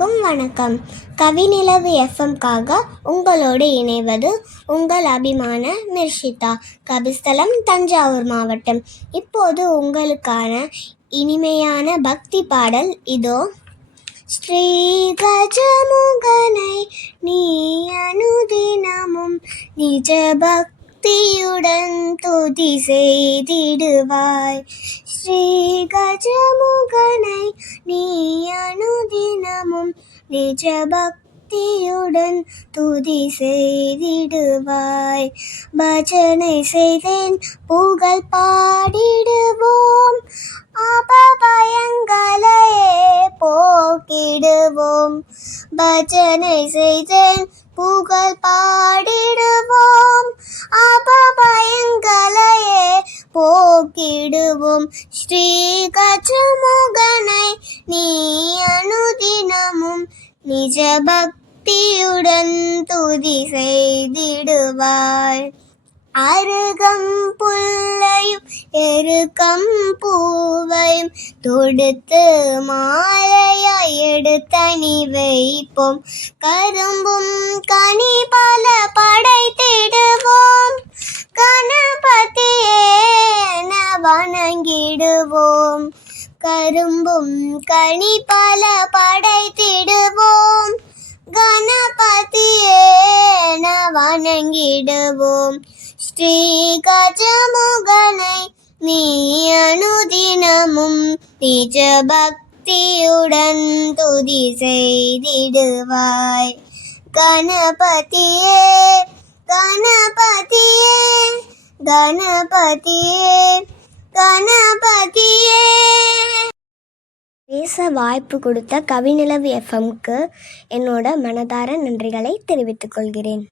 வணக்கம். கவிநிலவு எஃப்எம்காக உங்களோடு இணைவது உங்கள் அபிமான மிர்ஷிதா. கபிஸ்தலம், தஞ்சாவூர் மாவட்டம். இப்போது உங்களுக்கான இனிமையான பக்தி பாடல் இதோ. ஸ்ரீ கஜமுகனை நீ அனுதினமும் நிஜ பக்தியுடன் துதி செய்திடுவாய். ஸ்ரீ கஜமுகனை நீ அனுதினமும் நிஜ பக்தியுடன் துதி செய்திடுவாய். பஜனை செய்தேன் புகழ் பாடிடுவோம், அபபயங்களையே போக்கிடுவோம். பஜனை செய்தேன் புகழ் பாடிடுவோம், அபபயங்களையே போக்கிடுவோம். ஸ்ரீ கஜமுகனை நீ அனுதினமும் நிஜ பக்தியுடன் துதி செய்திடுவாய். அருகம் புல்லையும் எருக்கம் பூவையும் தொடுத்து மாலையாய் எடுத்தனி வைப்போம். கரும்பும் கனி பல படைத்திடுவோம், கணபதியே என வணங்கிடுவோம். கரும்பும் கனி பல படைத்திடுவோம், கணபதியே என வணங்கிடுவோம். ஸ்ரீ கஜமுகனை நீ அனுதினமும் நிஜ பக்தியுடன் துதி செய்திடுவாய். கணபதியே கணபதியே கணபதியே கணபதியே. பேச வாய்ப்பு கொடுத்த கவிநிலவு எஃப்எம்க்கு என்னோட மனதார நன்றிகளை தெரிவித்துக் கொள்கிறேன்.